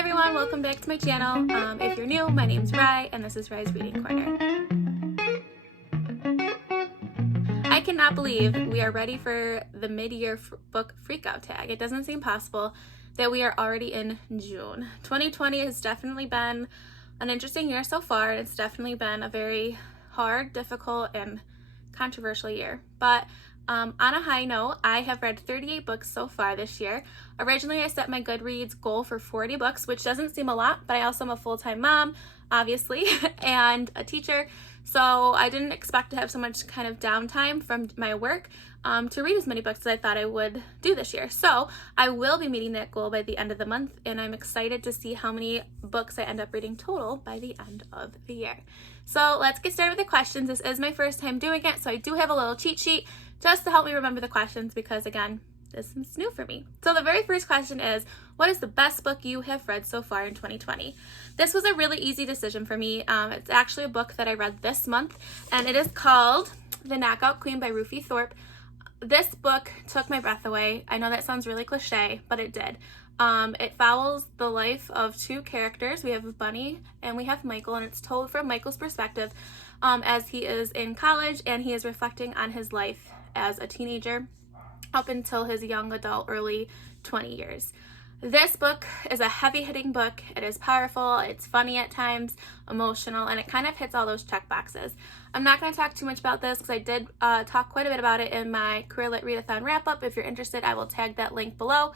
everyone, welcome back to my channel. If you're new, my name's Rye and this is Rye's Reading Corner. I cannot believe we are ready for the mid-year book Freakout tag. It doesn't seem possible that we are already in June. 2020 has definitely been an interesting year so far. It's definitely been a very hard, difficult, and controversial year. But on a high note, I have read 38 books so far this year. Originally, I set my Goodreads goal for 40 books, which doesn't seem a lot, but I also am a full-time mom, obviously, and a teacher. So I didn't expect to have so much kind of downtime from my work to read as many books as I thought I would do this year. So I will be meeting that goal by the end of the month, and I'm excited to see how many books I end up reading total by the end of the year. So let's get started with the questions. This is my first time doing it, so I do have a little cheat sheet just to help me remember the questions because, again, this is new for me. So the very first question is, what is the best book you have read so far in 2020? This was a really easy decision for me. It's actually a book that I read this month, and it is called The Knockout Queen by Rufi Thorpe. This book took my breath away. I know that sounds really cliche, but it did. It follows the life of two characters. We have Bunny and we have Michael, and it's told from Michael's perspective as he is in college and he is reflecting on his life as a teenager up until his young adult, early 20 years. This book is a heavy-hitting book. It is powerful, it's funny at times, emotional, and it kind of hits all those check boxes. I'm not going to talk too much about this because I did talk quite a bit about it in my Career Lit Readathon wrap-up. If you're interested, I will tag that link below.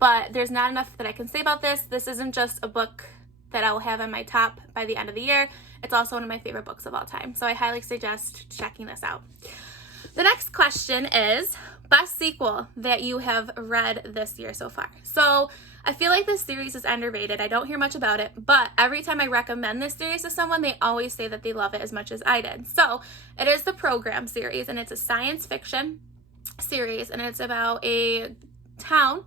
But there's not enough that I can say about this. This isn't just a book that I will have on my top by the end of the year. It's also one of my favorite books of all time. So I highly suggest checking this out. The next question is, best sequel that you have read this year so far. So I feel like this series is underrated. I don't hear much about it, but every time I recommend this series to someone, they always say that they love it as much as I did. So it is the Program series, and it's a science fiction series, and it's about a town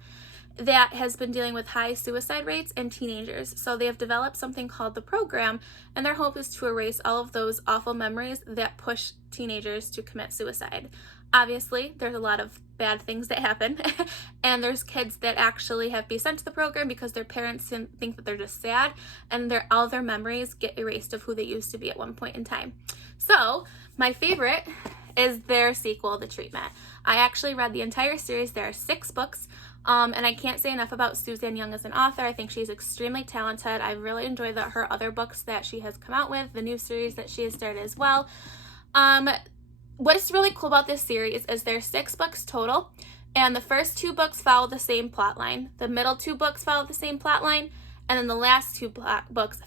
that has been dealing with high suicide rates in teenagers. So they have developed something called the Program, and their hope is to erase all of those awful memories that push teenagers to commit suicide. Obviously, there's a lot of bad things that happen, and there's kids that actually have been sent to the program because their parents think that they're just sad, and all their memories get erased of who they used to be at one point in time. So my favorite is their sequel, The Treatment. I actually read the entire series. There are 6 books. And I can't say enough about Suzanne Young as an author. I think she's extremely talented. I really enjoy her other books that she has come out with, the new series that she has started as well. What is really cool about this series is there's 6 books total, and the first 2 books follow the same plot line. The middle 2 books follow the same plot line, and then the last 2 books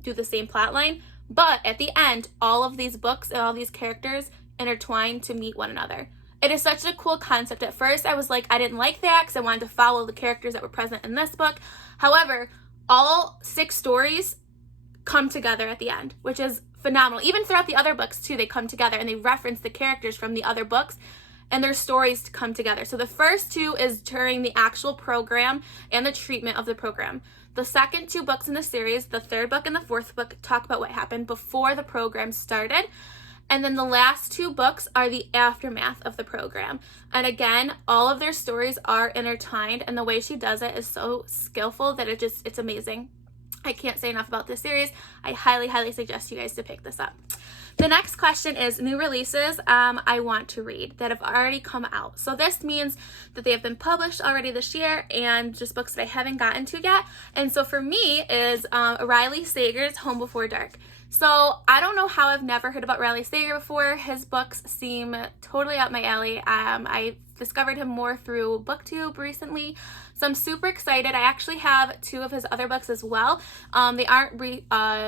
do the same plot line. But at the end, all of these books and all these characters intertwine to meet one another. It is such a cool concept. At first, I was like, I didn't like that because I wanted to follow the characters that were present in this book. However, all 6 stories come together at the end, which is phenomenal. Even throughout the other books, too, they come together and they reference the characters from the other books and their stories to come together. So the first 2 is during the actual program and the treatment of the program. The second 2 books in the series, the 3rd book and the 4th book, talk about what happened before the program started. And then the last 2 books are the aftermath of the program. And again, all of their stories are intertwined, and the way she does it is so skillful that it's amazing. I can't say enough about this series. I highly, highly suggest you guys to pick this up. The next question is new releases I want to read that have already come out. So this means that they have been published already this year and just books that I haven't gotten to yet. And so for me is Riley Sager's Home Before Dark. So I don't know how I've never heard about Riley Sager before. His books seem totally up my alley. I discovered him more through BookTube recently, so I'm super excited. I actually have 2 of his other books as well. They aren't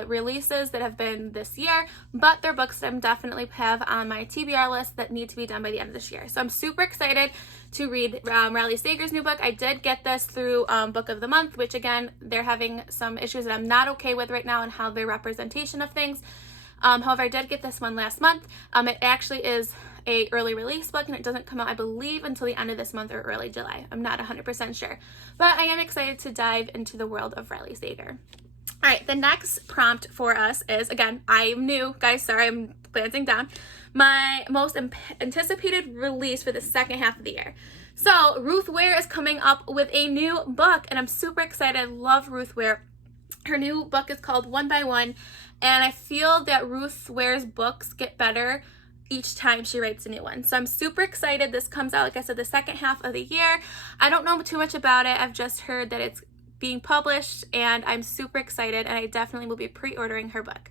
releases that have been this year, but they're books that I definitely have on my TBR list that need to be done by the end of this year. So I'm super excited to read Riley Sager's new book. I did get this through Book of the Month, which again, they're having some issues that I'm not okay with right now and how their representation of things. However, I did get this one last month. It actually is a early release book, and it doesn't come out, I believe, until the end of this month or early July. I'm not 100% sure, but I am excited to dive into the world of Riley Sager. All right, the next prompt for us is, again, I'm new, guys, sorry, I'm glancing down, my most anticipated release for the second half of the year. So Ruth Ware is coming up with a new book, and I'm super excited. I love Ruth Ware. Her new book is called One by One, and I feel that Ruth Ware's books get better each time she writes a new one. So I'm super excited. This comes out, like I said, the second half of the year. I don't know too much about it. I've just heard that it's being published, and I'm super excited, and I definitely will be pre-ordering her book.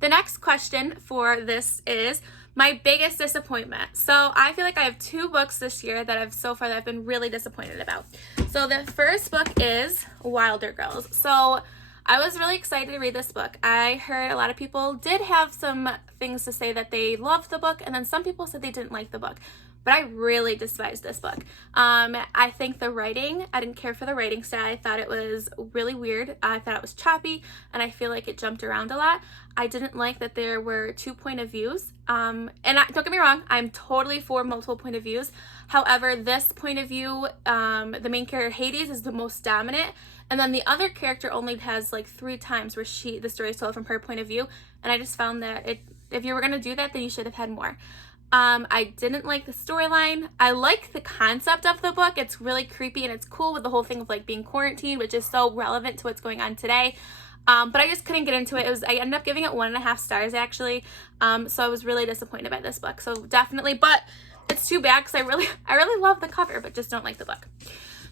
The next question for this is my biggest disappointment. So I feel like I have 2 books this year that I've been really disappointed about. So the first book is Wilder Girls. So I was really excited to read this book. I heard a lot of people did have some things to say that they loved the book, and then some people said they didn't like the book. But I really despised this book. I think the writing, I didn't care for the writing style. I thought it was really weird. I thought it was choppy, and I feel like it jumped around a lot. I didn't like that there were 2 point of views. Don't get me wrong, I'm totally for multiple point of views. However, this point of view, the main character Hades is the most dominant, and then the other character only has like 3 times where the story is told from her point of view. And I just found that if you were gonna do that, then you should have had more. I didn't like the storyline. I like the concept of the book. It's really creepy, and it's cool with the whole thing of like being quarantined, which is so relevant to what's going on today. But I just couldn't get into it. I ended up giving it 1.5 stars actually. So I was really disappointed by this book. So definitely, but it's too bad because I really love the cover, but just don't like the book.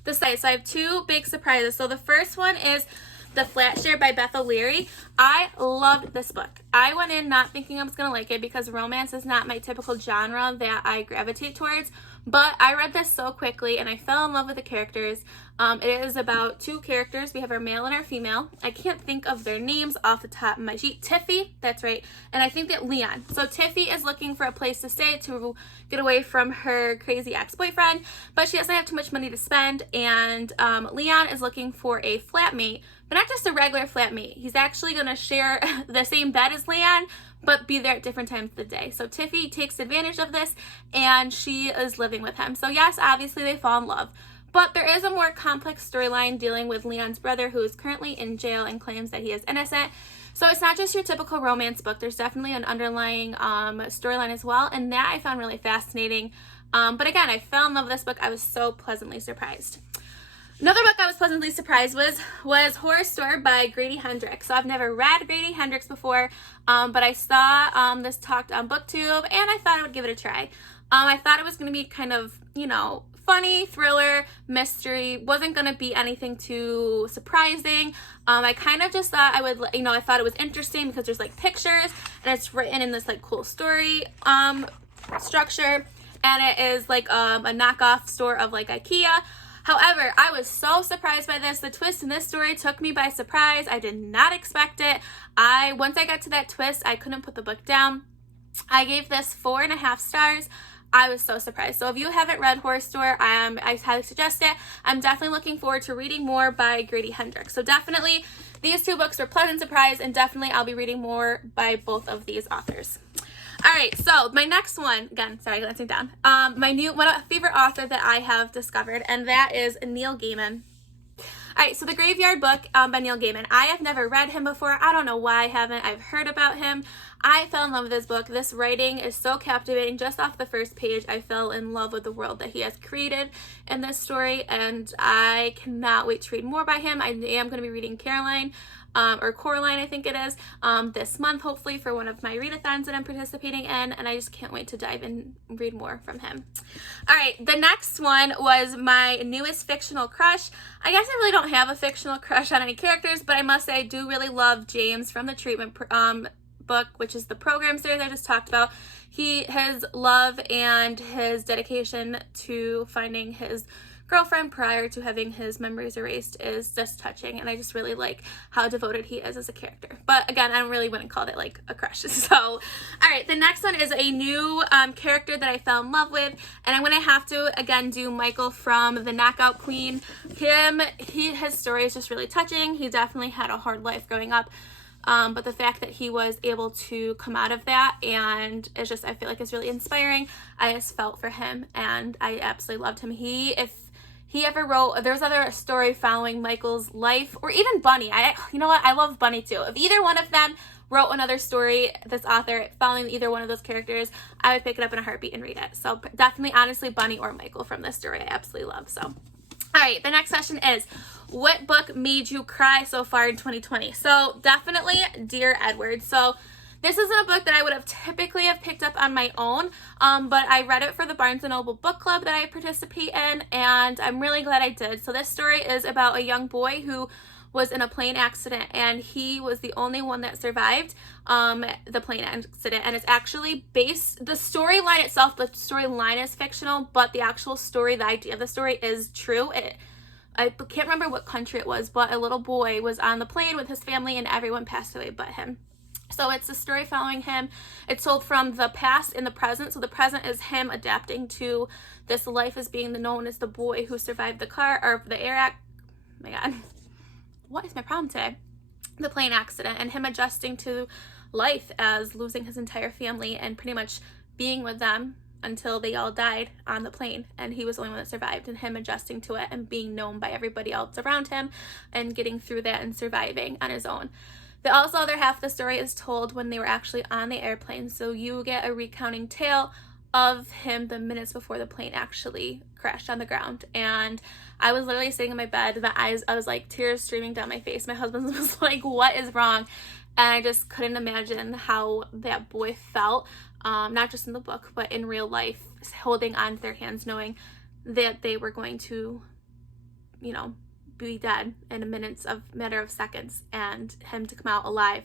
So I have 2 big surprises. So the first one is The Flat Share by Beth O'Leary. I loved this book. I went in not thinking I was going to like it because romance is not my typical genre that I gravitate towards, but I read this so quickly and I fell in love with the characters. It is about 2 characters. We have our male and our female. I can't think of their names off the top of my sheet. Tiffy, that's right, and I think that Leon. So Tiffy is looking for a place to stay to get away from her crazy ex-boyfriend, but she doesn't have too much money to spend, and Leon is looking for a flatmate, but not just a regular flatmate. He's actually going to share the same bed as Leon, but be there at different times of the day. So Tiffy takes advantage of this, and she is living with him. So yes, obviously they fall in love. But there is a more complex storyline dealing with Leon's brother, who is currently in jail and claims that he is innocent. So it's not just your typical romance book. There's definitely an underlying storyline as well, and that I found really fascinating. But again, I fell in love with this book. I was so pleasantly surprised. Another book I was pleasantly surprised was Horror Store by Grady Hendrix. So I've never read Grady Hendrix before, but I saw this talked on BookTube, and I thought I would give it a try. I thought it was going to be kind of, funny, thriller, mystery. Wasn't going to be anything too surprising. I kind of just thought I thought it was interesting because there's like pictures, and it's written in this like cool story structure, and it is like a knockoff store of like IKEA. However, I was so surprised by this. The twist in this story took me by surprise. I did not expect it. Once I got to that twist, I couldn't put the book down. I gave this 4.5 stars. I was so surprised. So if you haven't read Horror Store, I highly suggest it. I'm definitely looking forward to reading more by Grady Hendrix. So definitely, these 2 books were pleasant surprise, and definitely I'll be reading more by both of these authors. All right, so my next one, again, sorry, glancing down, my favorite author that I have discovered, and that is Neil Gaiman. All right, so The Graveyard Book by Neil Gaiman. I have never read him before. I don't know why I haven't. I've heard about him. I fell in love with this book. This writing is so captivating. Just off the first page, I fell in love with the world that he has created in this story, and I cannot wait to read more by him. I am going to be reading Coraline, I think it is, this month, hopefully, for one of my readathons that I'm participating in, and I just can't wait to dive in and read more from him. All right, the next one was my newest fictional crush. I guess I really don't have a fictional crush on any characters, but I must say I do really love James from the Treatment book, which is the program series I just talked about. His love and his dedication to finding his girlfriend prior to having his memories erased is just touching, and I just really like how devoted he is as a character. But again, I really wouldn't call it like a crush. So, all right, the next one is a new character that I fell in love with, and I'm gonna have to again do Michael from The Knockout Queen. His story is just really touching. He definitely had a hard life growing up. But the fact that he was able to come out of that, and it's just, I feel like it's really inspiring. I just felt for him, and I absolutely loved him. If he ever wrote, there's other story following Michael's life, or even Bunny. You know what? I love Bunny too. If either one of them wrote another story, this author, following either one of those characters, I would pick it up in a heartbeat and read it. So definitely, honestly, Bunny or Michael from this story I absolutely love. So, all right, the next question is, what book made you cry so far in 2020? So definitely Dear Edward. So this isn't a book that I would have typically have picked up on my own, but I read it for the Barnes & Noble book club that I participate in, and I'm really glad I did. So this story is about a young boy who was in a plane accident, and he was the only one that survived the plane accident. And it's actually based, the storyline itself, the storyline is fictional, but the actual story, the idea of the story is true. I can't remember what country it was, but a little boy was on the plane with his family and everyone passed away but him. So it's a story following him. It's told from the past and the present. So the present is him adapting to this life as being known as the boy who survived the car, or the air oh my God. What is my problem today? The plane accident, and him adjusting to life as losing his entire family and pretty much being with them until they all died on the plane, and he was the only one that survived, and him adjusting to it and being known by everybody else around him and getting through that and surviving on his own. The also other half of the story is told when they were actually on the airplane, so you get a recounting tale of him the minutes before the plane actually crashed on the ground. And I was literally sitting in my bed, I was like tears streaming down my face. My husband was like, what is wrong? And I just couldn't imagine how that boy felt, not just in the book, but in real life, holding on to their hands, knowing that they were going to, you know, be dead in a matter of seconds, and him to come out alive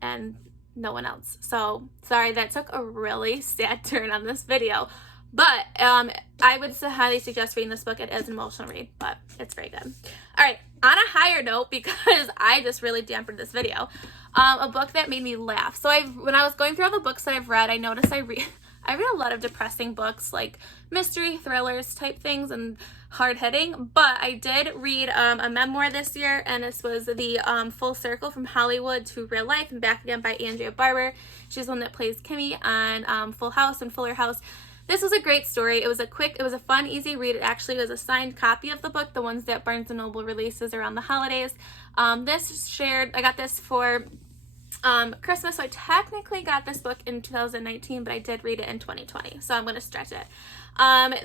and no one else. So sorry, that took a really sad turn on this video, but I would highly suggest reading this book. It is an emotional read, but it's very good. All right, on a higher note, because I just really dampened this video, a book that made me laugh. So when I was going through all the books that I've read, I noticed I read a lot of depressing books, like mystery thrillers type things and hard-hitting, but I did read a memoir this year, and this was the Full Circle from Hollywood to Real Life and Back Again by Andrea Barber. She's the one that plays Kimmy on Full House and Fuller House. This was a great story. It was a fun, easy read. It actually was a signed copy of the book, the ones that Barnes & Noble releases around the holidays. I got this for Christmas, so I technically got this book in 2019, but I did read it in 2020, so I'm going to stretch it.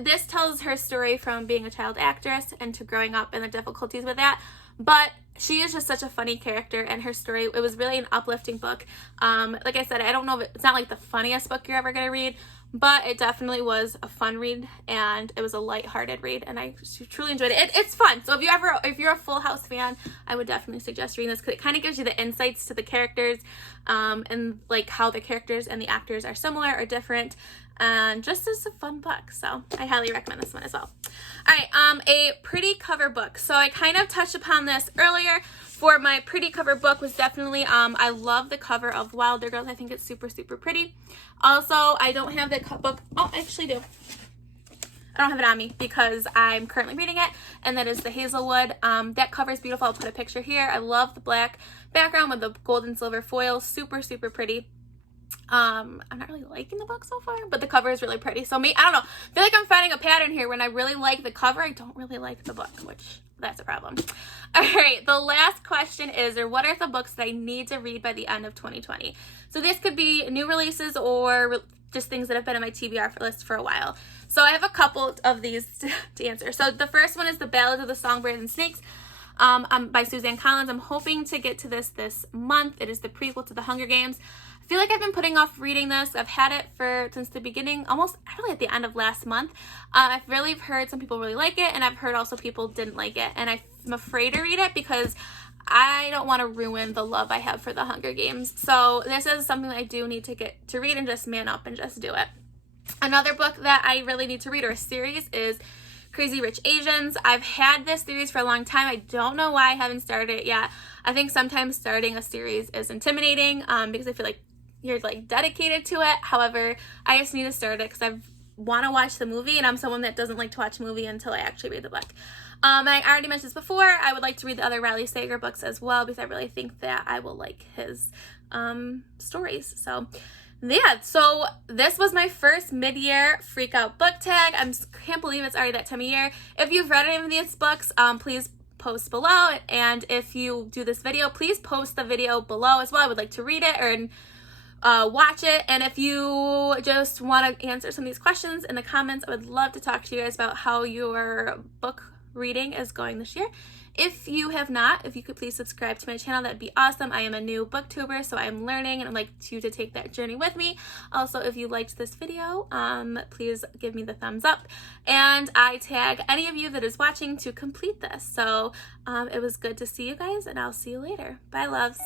This tells her story from being a child actress and to growing up and the difficulties with that, but she is just such a funny character, and her story, it was really an uplifting book. Like I said, I don't know if it's not like the funniest book you're ever going to read, but it definitely was a fun read, and it was a lighthearted read, and I truly enjoyed it. It's fun. So if you're a Full House fan, I would definitely suggest reading this, because it kind of gives you the insights to the characters, and like how the characters and the actors are similar or different, and just as a fun book. So I highly recommend this one as well. All right, a pretty cover book. So I kind of touched upon this earlier. For my pretty cover book was definitely, I love the cover of Wilder Girls. I think it's super, super pretty. Also, I don't have the book. Oh, I actually do. I don't have it on me because I'm currently reading it, and that is the Hazelwood. That cover is beautiful. I'll put a picture here. I love the black background with the gold and silver foil. Super, super pretty. I'm not really liking the book so far, but the cover is really pretty. So I don't know. I feel like I'm finding a pattern here. When I really like the cover, I don't really like the book, which that's a problem. All right, the last question is, what are the books that I need to read by the end of 2020? So this could be new releases or just things that have been on my TBR list for a while. So I have a couple of these to answer. So the first one is The Ballad of the Songbirds and Snakes by Suzanne Collins. I'm hoping to get to this month. It is the prequel to The Hunger Games. I feel like I've been putting off reading this. I've had it since the beginning, almost really at the end of last month. I've really heard some people really like it, and I've heard also people didn't like it, and I'm afraid to read it because I don't want to ruin the love I have for The Hunger Games. So this is something that I do need to get to read and just man up and just do it. Another book that I really need to read, or a series, is Crazy Rich Asians. I've had this series for a long time. I don't know why I haven't started it yet. I think sometimes starting a series is intimidating because I feel like you're like dedicated to it. However, I just need to start it because I want to watch the movie, and I'm someone that doesn't like to watch a movie until I actually read the book. And I already mentioned this before. I would like to read the other Riley Sager books as well because I really think that I will like his stories. So yeah, so this was my first mid-year Freakout book tag. I can't believe it's already that time of year. If you've read any of these books, please post below. And if you do this video, please post the video below as well. I would like to read it or watch it. And if you just want to answer some of these questions in the comments, I would love to talk to you guys about how your book reading is going this year. If you have not, if you could please subscribe to my channel, that'd be awesome. I am a new booktuber, so I'm learning and I'd like you to take that journey with me. Also, if you liked this video, please give me the thumbs up, and I tag any of you that is watching to complete this. So it was good to see you guys, and I'll see you later. Bye, loves.